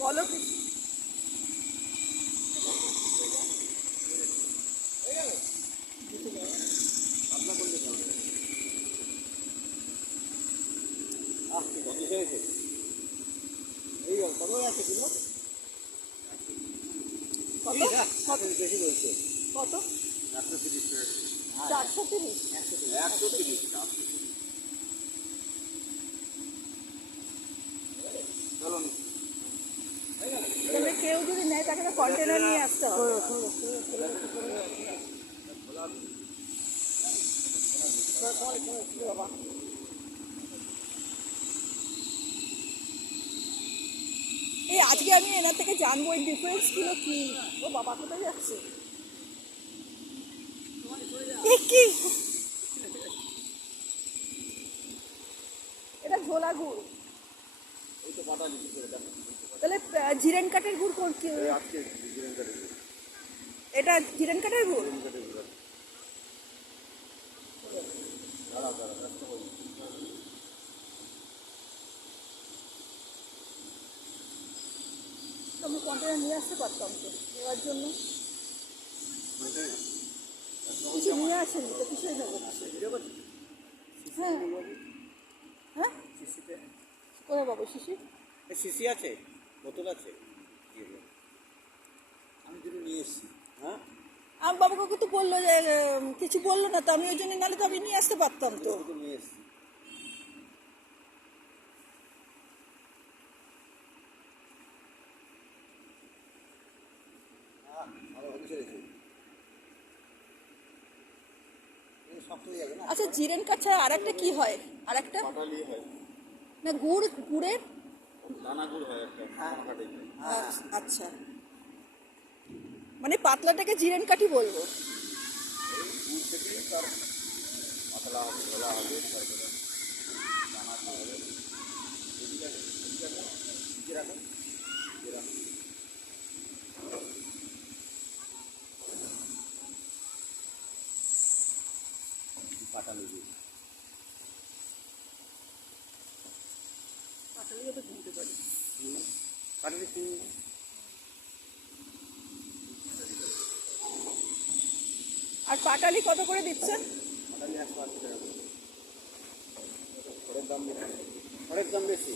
বলো কিছু। কত কত বেশি বলছে কত? 130 430। 130 চলো তাহলে কেউ যদি নেয় তাকে তো কন্টেনার নিয়ে আসতে হবে। বাবা, এই আজকে আমি এনার থেকে জানবো এই ডিফারেন্স গুলো কি। ও বাবা, কোথায় যাচ্ছে? কি এটা ঝোলা গুড়? এই তো পাটা লিখে করে দেখো তাহলে জিরেন কাঠের গুড় কোন কি? এই আজকে জিরেন কাটে এটা জিরেন কাঠের গুড়। দাঁড়া দাঁড়া ব্যস্ত হই আমি কন্টেনার নিয়ে আসতে পারতাম তো নেওয়ার জন্য। কিছু নিয়ে আসেনি তো, কিসে নেবো? হ্যাঁ হ্যাঁ, কোথায় পাবো শিশি? শিশি আছে, বোতল আছে, আমি দুটো নিয়ে এসেছি। হ্যাঁ আমার বাবা কাকু তো বললো যে কিছু বললো না তো, আমি ওই জন্য, নাহলে তো আমি নিয়ে আসতে পারতাম তো। দুটো নিয়ে এসেছি। আচ্ছা, জিরেন কাঠ ছাড়া আর একটা কি হয়? আর একটা পাটালি হয় না, গুড়, গুড়ের দানা গুড় হয় একটা কাটে আচ্ছা, মানে পাতলাটাকে জিরেন কাঠই বলবো। গুড় থেকেই তার পাতলা হবে, গলা হবে, তারপরে দানা হবে। ঠিক আছে ঠিক আছে, ঠিক রাখো ঠিক রাখো। পাটালি গুড় পাটালিও তো কিনতে পারি। পাটালি কি আর পাটালি কত করে দিচ্ছেন? পাটালি 180 টাকা। খড়ের দাম বেশি, খড়ের দাম বেশি।